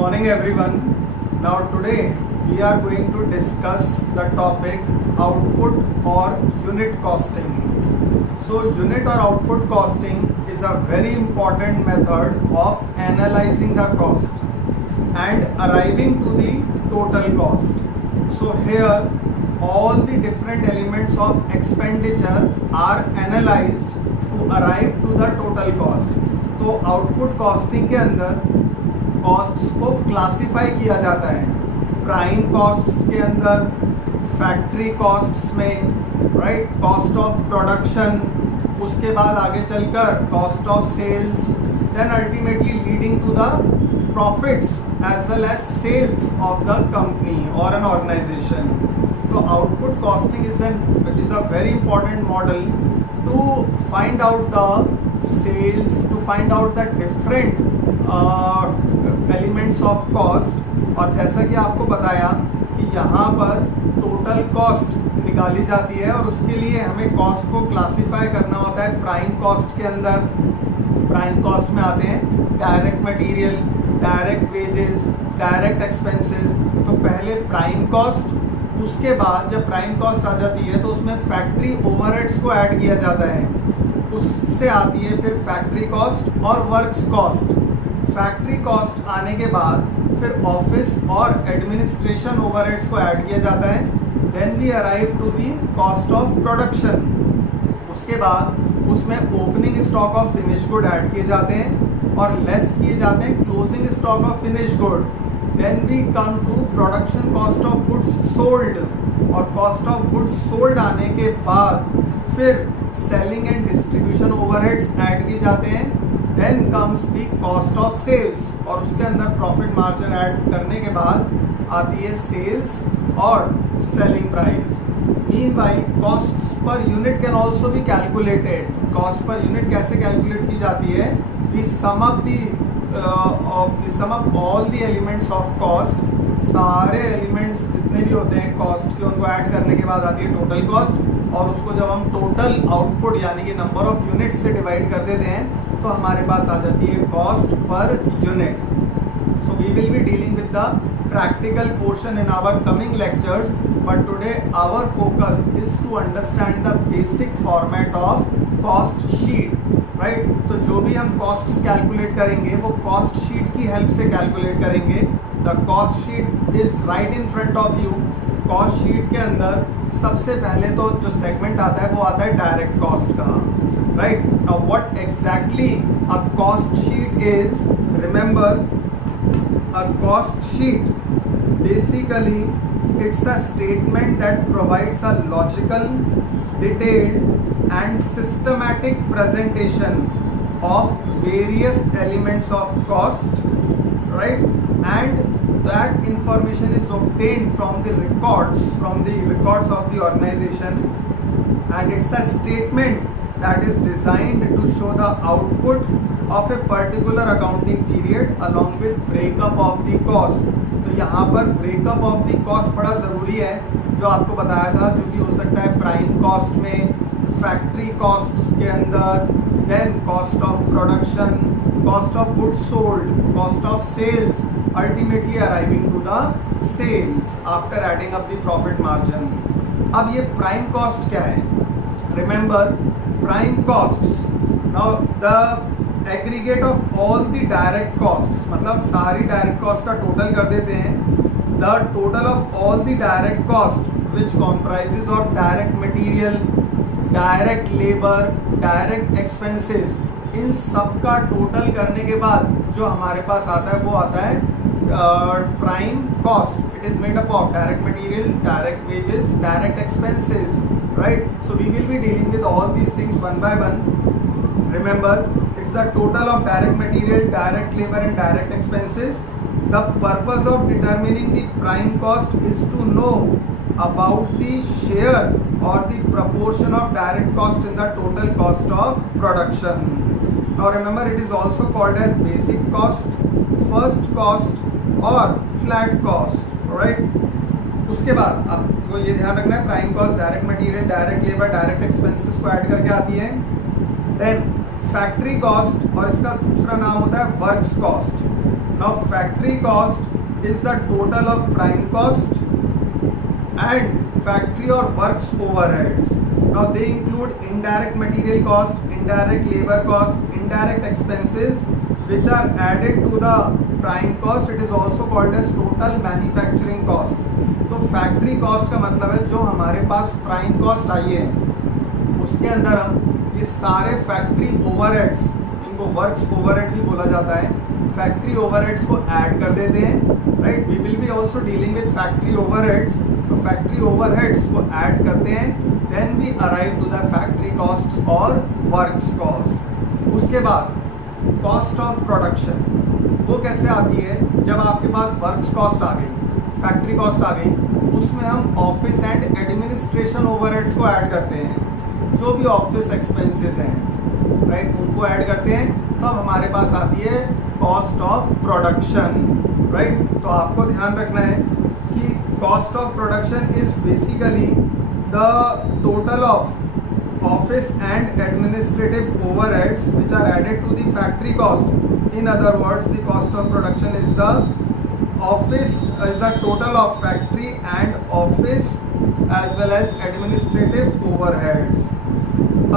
morning everyone. Now today we are going to discuss the topic output or unit costing. So unit or output costing is a very important method of analyzing the cost and arriving to the total cost. So here all the different elements of expenditure are analyzed to arrive to the total cost. तो output costing के अंदर costs को classify किया जाता है prime costs के अंदर, factory costs में, राइट, कॉस्ट ऑफ प्रोडक्शन, उसके बाद आगे चलकर cost of sales, then ultimately leading to the profits as well as sales of the company और एन ऑर्गेनाइजेशन. तो output costing is a very important model to find out the sales, to find out the different elements of cost. और जैसा कि आपको बताया कि यहाँ पर टोटल कॉस्ट निकाली जाती है और उसके लिए हमें कॉस्ट को क्लासिफाई करना होता है प्राइम कॉस्ट के अंदर. प्राइम कॉस्ट में आते हैं direct material, direct wages, direct expenses. तो पहले प्राइम कॉस्ट, उसके बाद जब प्राइम कॉस्ट आ जाती है तो उसमें फैक्ट्री ओवरहेड्स को ऐड किया जाता है. उससे आती है फिर फैक्ट्री कॉस्ट और वर्क्स कॉस्ट. फैक्ट्री कॉस्ट आने के बाद फिर ऑफिस और एडमिनिस्ट्रेशन ओवरहेड्स को ऐड किया जाता है. Then we arrive to the cost of production. उसके बाद उसमें opening stock of finish good add किए जाते हैं और लेस किए जाते हैं closing stock of finish good. Then we come to production cost of goods sold. और कॉस्ट ऑफ गुड्स सोल्ड आने के बाद फिर selling and distribution overheads add किए जाते हैं. Then comes the cost of sales और उसके अंदर प्रॉफिट मार्जिन ऐड करने के बाद आती है सेल्स और selling price. Meanwhile cost per unit can also be calculated. Cost per unit कैसे कैलकुलेट की जाती है? We sum up all the elements of cost. सारे एलिमेंट्स जितने भी होते हैं कॉस्ट के उनको ऐड करने के बाद आती है टोटल कॉस्ट. और उसको जब हम टोटल आउटपुट यानी कि नंबर ऑफ यूनिट से डिवाइड कर देते हैं तो हमारे पास आ जाती है cost per unit. So we will be dealing with the practical portion in our coming lectures, but today our focus is to understand the basic format of cost sheet, right? तो जो भी हम costs calculate करेंगे वो cost sheet की help से calculate करेंगे. The cost sheet is right in front of you. cost sheet के अंदर सबसे पहले तो जो segment आता है वो आता है direct cost का, right? Now what exactly a cost sheet is? Remember, a cost sheet basically it's a statement that provides a logical, detailed and systematic presentation of various elements of cost, right? And that information is obtained from the records of the organization, and it's a statement that is designed to show the output of a particular accounting period along with breakup of the cost. तो यहाँ पर breakup of the cost बड़ा ज़रूरी है, जो आपको बताया था, जो कि हो सकता है प्राइम कॉस्ट में, फैक्ट्री कॉस्ट्स के अंदर, then cost of production, cost of goods sold, cost of sales, ultimately arriving to the sales after adding up the profit margin. अब ये प्राइम कॉस्ट क्या है? Remember, prime costs, now the aggregate of all the direct costs, मतलब सारी direct cost का total कर देते हैं. The total of all the direct cost which comprises of direct material, direct labor, direct expenses, इन सब का total करने के बाद जो हमारे पास आता है वो आता है prime cost. It is made up of direct material, direct wages, direct expenses, right? So we will be dealing with all these things one by one. Remember, it's the total of direct material, direct labor and direct expenses. The purpose of determining the prime cost is to know about the share or the proportion of direct cost in the total cost of production. Now remember, it is also called as basic cost, first cost or flat cost, right? उसके बाद आपको ये ध्यान रखना है, prime cost direct material, direct labour, direct expenses को add करके आती है. देन फैक्ट्री कॉस्ट और इसका दूसरा नाम होता है works cost. Now factory cost is the total of prime cost and factory और works overheads. Now they include indirect material cost, indirect labor cost, indirect expenses which are added to the prime cost. It is also called as total manufacturing cost. तो factory cost का मतलब है जो हमारे पास prime cost आई है उसके अंदर हम ये सारे फैक्ट्री ओवरहेड्स, इनको वर्क्स ओवरहेड भी बोला जाता है, फैक्ट्री ओवरहेड्स को ऐड कर देते हैं, right. We will be also dealing with factory overheads. तो फैक्ट्री ओवरहेड्स को ऐड करते हैं, then we arrive to the factory cost और वर्क्स कॉस्ट। उसके बाद कॉस्ट ऑफ प्रोडक्शन, वो कैसे आती है? जब आपके पास वर्क्स कॉस्ट आ गई, फैक्ट्री कॉस्ट आ गई, उसमें हम ऑफिस एंड एडमिनिस्ट्रेशन ओवरहेड्स को ऐड करते हैं, जो भी ऑफिस एक्सपेंसेस हैं, राइट, उनको ऐड करते हैं, तब हमारे पास आती है कॉस्ट ऑफ प्रोडक्शन, राइट। तो आपको ध्यान रखना है कि cost of production is basically the total of office and administrative overheads which are added to the factory cost. In other words, the cost of production is the total of factory and office as well as administrative overheads.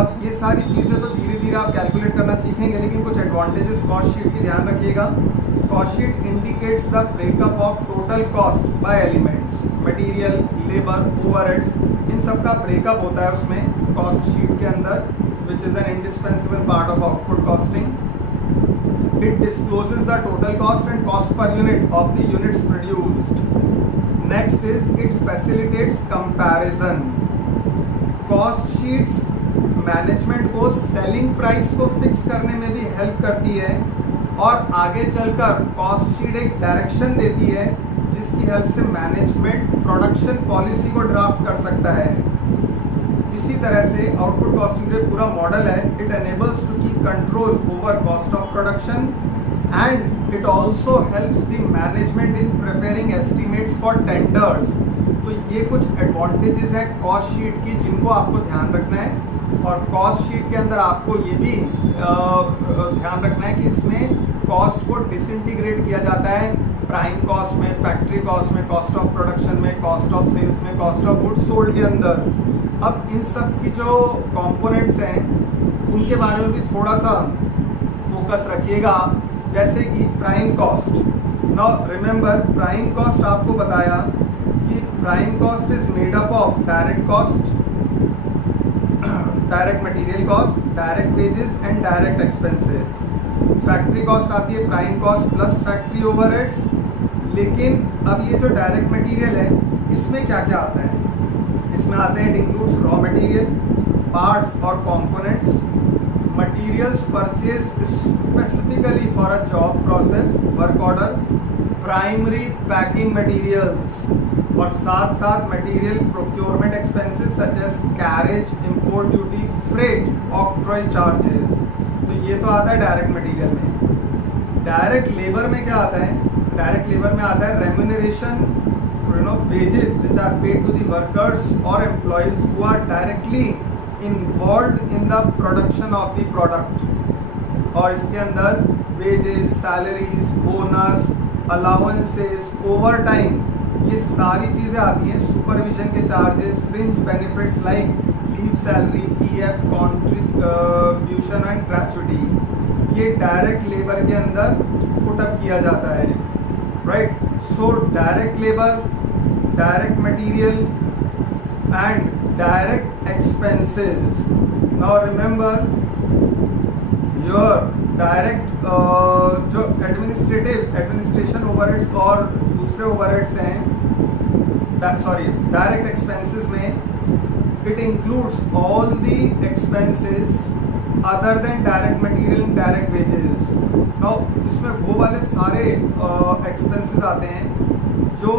अब ये सारी चीज़ें तो धीरे धीरे आप calculate करना सीखेंगे, लेकिन कुछ एडवांटेजेस कॉस्ट शीट की ध्यान रखिएगा। Cost sheet indicates the breakup of total cost by elements, material, labour, overheads, इन सब का ब्रेकअप होता है उसमें कॉस्ट शीट के अंदर, which is an indispensable part of output costing. It discloses the total cost and cost per unit of the units produced. Next is it facilitates comparison. Cost sheets management को selling price को fix करने में भी help करती है और आगे चलकर कॉस्ट शीट एक डायरेक्शन देती है जिसकी हेल्प से मैनेजमेंट प्रोडक्शन पॉलिसी को ड्राफ्ट कर सकता है। इसी तरह से आउटपुट कॉस्टिंग जो पूरा मॉडल है, it enables to keep control over cost of production and it also helps the management in preparing estimates for tenders. तो ये कुछ एडवांटेजेस है कॉस्ट शीट की जिनको आपको ध्यान रखना है। और कॉस्ट शीट के अंदर आपको ये भी ध्यान रखना है कि इसमें कॉस्ट को डिसइंटीग्रेट किया जाता है प्राइम कॉस्ट में, फैक्ट्री कॉस्ट में, कॉस्ट ऑफ प्रोडक्शन में, कॉस्ट ऑफ सेल्स में, कॉस्ट ऑफ गुड्स सोल्ड के अंदर। अब इन सब की जो कंपोनेंट्स हैं उनके बारे में भी थोड़ा सा फोकस रखिएगा, जैसे कि prime cost. Now remember, prime cost आपको बताया कि prime cost is made up of direct cost, direct material cost, direct wages and direct expenses. Factory cost आती है prime cost plus factory overheads. लेकिन अब ये जो डायरेक्ट मटेरियल है इसमें क्या क्या आता है? इसमें आते हैं, it includes raw material, parts और components, materials purchased specifically for a job process, work order, primary packing materials और साथ साथ material procurement expenses such as carriage, import duty, freight, octroi charges. तो ये तो आता है डायरेक्ट मटेरियल में। डायरेक्ट लेबर में क्या आता है? डायरेक्ट लेबर में आता है remuneration, wages which are paid to the workers or employees who are directly involved in the production of the product. और इसके अंदर wages, salaries, bonus, allowances, overtime, ये सारी चीज़ें आती हैं। सुपरविजन के charges, fringe benefits like leave salary, PF, contribution and gratuity, ये डायरेक्ट लेबर के अंदर पुटअप किया जाता है, right. So direct labour, direct material and direct expenses. Now remember your direct जो एडमिनिस्ट्रेशन ओवरहेड्स और दूसरे ओवरहेड्स हैं, डायरेक्ट एक्सपेंसेस में it includes all the expenses other than direct material and direct wages. Now इसमें वो वाले सारे expenses आते हैं जो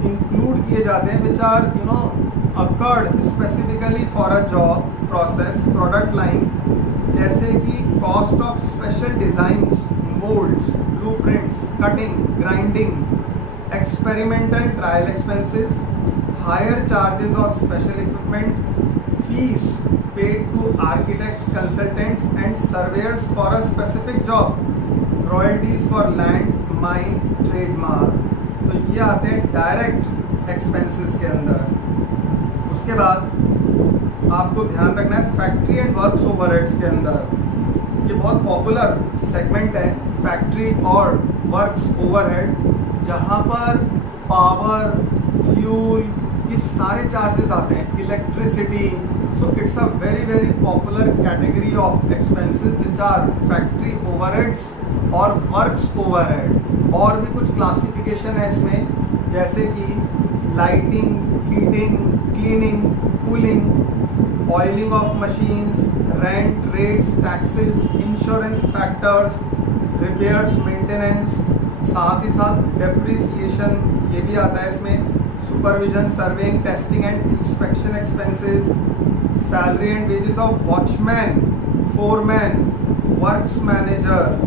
इंक्लूड किए जाते हैं which are accord specifically for a job process, product line, जैसे कि cost of special designs, moulds, blueprints, cutting, grinding, experimental trial expenses, higher charges of special equipment, fees paid to architects, consultants and surveyors for a specific job, royalties for land, mine, trademark। तो ये आते हैं direct expenses के अंदर। उसके बाद आपको ध्यान रखना है फैक्ट्री एंड वर्क्स ओवरहेड्स के अंदर, ये बहुत पॉपुलर सेगमेंट है फैक्ट्री और वर्क्स ओवरहेड, जहाँ पर पावर, फ्यूल, ये सारे चार्जेस आते हैं, electricity. So it's a very popular category of expenses which are factory overheads और वर्क्स ओवरहेड। और भी कुछ क्लासिफिकेशन है इसमें, जैसे कि lighting, heating, cleaning, cooling, oiling of machines, rent, rates, taxes, insurance factors, repairs, maintenance, साथ ही साथ डेप्रिसिएशन ये भी आता है इसमें, supervision, surveying, testing and inspection expenses, salary and wages of watchman, foreman, works manager,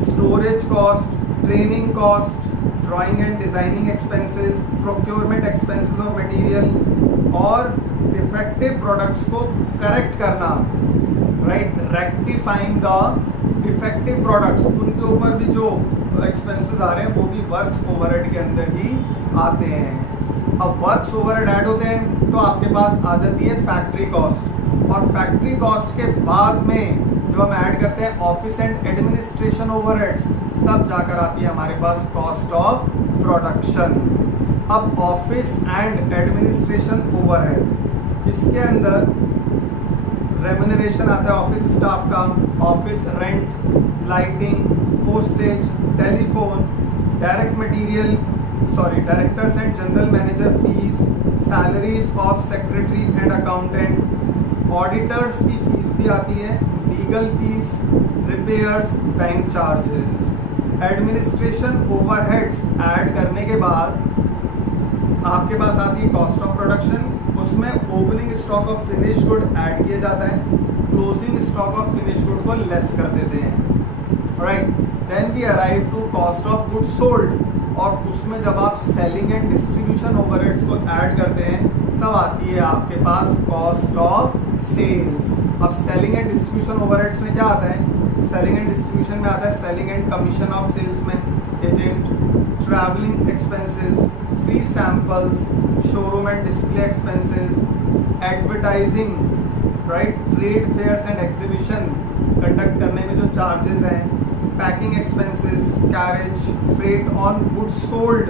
storage cost, training cost, drawing and designing expenses, procurement expenses of material और defective products को करेक्ट करना, right, rectifying the defective products, उनके ऊपर भी जो expenses आ रहे हैं वो भी वर्क्स ओवरहेड के अंदर ही आते हैं। अब वर्क्स ओवरहेड ऐड होते हैं तो आपके पास आ जाती है फैक्ट्री कॉस्ट, और फैक्ट्री कॉस्ट के बाद में जब हम ऐड करते हैं ऑफिस एंड एडमिनिस्ट्रेशन ओवरहेड्स, तब जाकर आती है हमारे पास कॉस्ट ऑफ प्रोडक्शन। अब ऑफिस एंड एडमिनिस्ट्रेशन ओवरहेड, इसके अंदर रेम्यूनरेशन आता है ऑफिस स्टाफ का, office rent, lighting, postage, telephone, direct material, directors and general manager fees, salaries of secretary and accountant, auditors की फीस भी आती है, legal fees, repairs, bank charges. Administration overheads add करने के बाद आपके पास आती है कॉस्ट ऑफ प्रोडक्शन, उसमें opening stock of finish good add किया जाता है, closing stock of finish good को लेस कर देते हैं, right. Then we arrive to cost of good sold, और उसमें जब आप सेलिंग एंड डिस्ट्रीब्यूशन ओवरहेड्स को ऐड करते हैं तब आती है आपके पास कॉस्ट ऑफ सेल्स। अब सेलिंग एंड डिस्ट्रीब्यूशन ओवरहेड्स में क्या आता है, सेलिंग एंड डिस्ट्रीब्यूशन में आता है selling and commission of salesman, agent, travelling expenses, free samples, showroom and display expenses, advertising, right, trade fairs and exhibition conduct करने में जो चार्जेस हैं, packing expenses, carriage, freight on goods sold,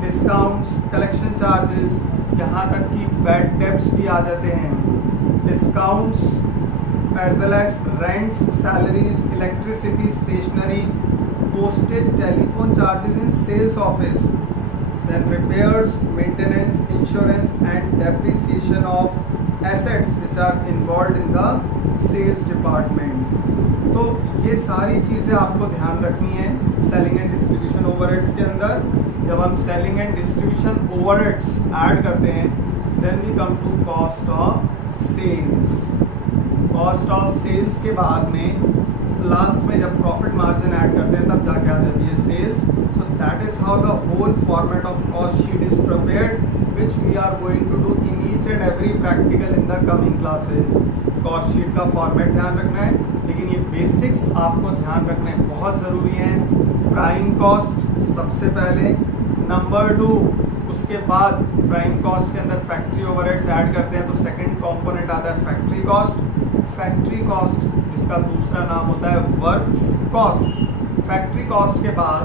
discounts, collection charges, यहाँ तक कि bad debts भी आ जाते हैं, discounts as well as rents, salaries, electricity, stationery, postage, telephone charges in sales office, then repairs, maintenance, insurance and depreciation of assets which are involved in the sales department। तो ये सारी चीज़ें आपको ध्यान रखनी है सेलिंग एंड डिस्ट्रीब्यूशन ओवरहेड्स के अंदर। जब हम selling and distribution overheads add करते हैं then we come to cost of sales. Cost of sales के बाद में लास्ट में जब प्रॉफिट मार्जिन ऐड करते हैं तब जाके आ जाती है sales. So that is how the whole format of cost sheet is prepared which we are going to do in each and every practical in the coming classes. Cost sheet का format ध्यान रखना है, लेकिन ये basics आपको ध्यान रखने बहुत ज़रूरी हैं। प्राइम कॉस्ट सबसे पहले, नंबर 2 उसके बाद प्राइम कॉस्ट के अंदर फैक्ट्री ओवरहेड्स ऐड करते हैं तो सेकंड कंपोनेंट आता है फैक्ट्री कॉस्ट। फैक्ट्री कॉस्ट जिसका दूसरा नाम होता है वर्क्स कॉस्ट। फैक्ट्री कॉस्ट के बाद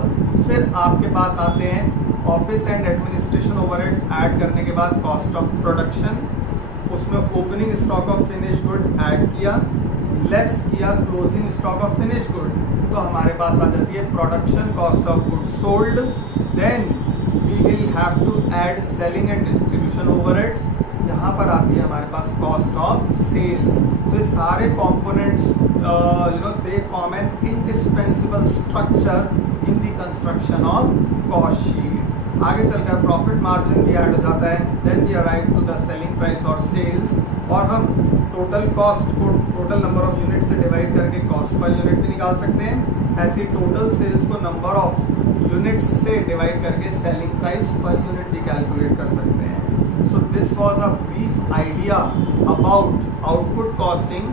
फिर आपके पास आते हैं office and administration overheads add करने के बाद कॉस्ट ऑफ प्रोडक्शन। उसमें opening stock of finish good add किया, लेस किया closing stock of finish good, तो हमारे पास आ जाती है production cost of good sold. Then we will have to add selling and distribution overheads, जहाँ पर आती है हमारे पास कॉस्ट ऑफ सेल्स। तो ये सारे components they form an indispensable structure in the construction of cost sheet. आगे चलकर प्रॉफिट मार्जिन भी ऐड हो जाता है। Then we arrive to the selling price और सेल्स, और हम टोटल कॉस्ट को टोटल नंबर ऑफ यूनिट से डिवाइड करके कॉस्ट पर यूनिट भी निकाल सकते हैं। ऐसे टोटल सेल्स को नंबर ऑफ यूनिट्स से डिवाइड करके सेलिंग प्राइस पर यूनिट भी कैलकुलेट कर सकते हैं। So this was a brief idea about output costing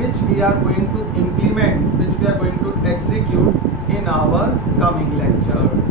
which we are going to implement, which we are going to execute in our coming lecture.